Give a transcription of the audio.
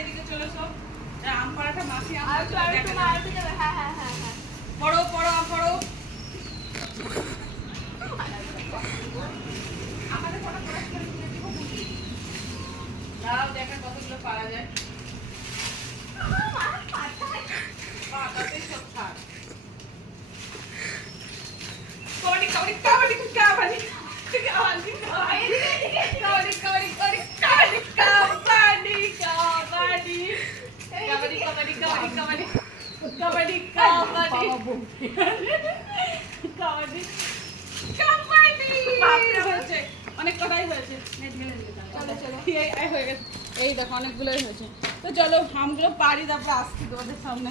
এদিকে চলে এসো। আম পাড়াটা মাসি আম আর পাড়াটা একটু দেখা মারতে যাবে। হ্যাঁ হ্যাঁ হ্যাঁ হ্যাঁ। পড়ো পড়ো আম পড়ো। আমাদের কটা পড়া ছিল তুলে দিব বুঝি। দাঁড়াও দেখা কতগুলো পারা যায়। পাতাতেই সব ছাড়। কবাডি কবাডি কবাডি কবাডি কবাডি কবাডি কবাডি কবাডি কবাডি কবাডি কবাডি কবাডি কবাডি কবাডি কবাডি কবাডি কবাডি কবাডি কবাডি হয়েছে অনেক কটাই হয়েছে চলো চলো এই হয়ে গেছে এই দেখো অনেকগুলোই হয়েছে তো চলো আমগুলো পারি তারপরে আসছি তোমাদের সামনে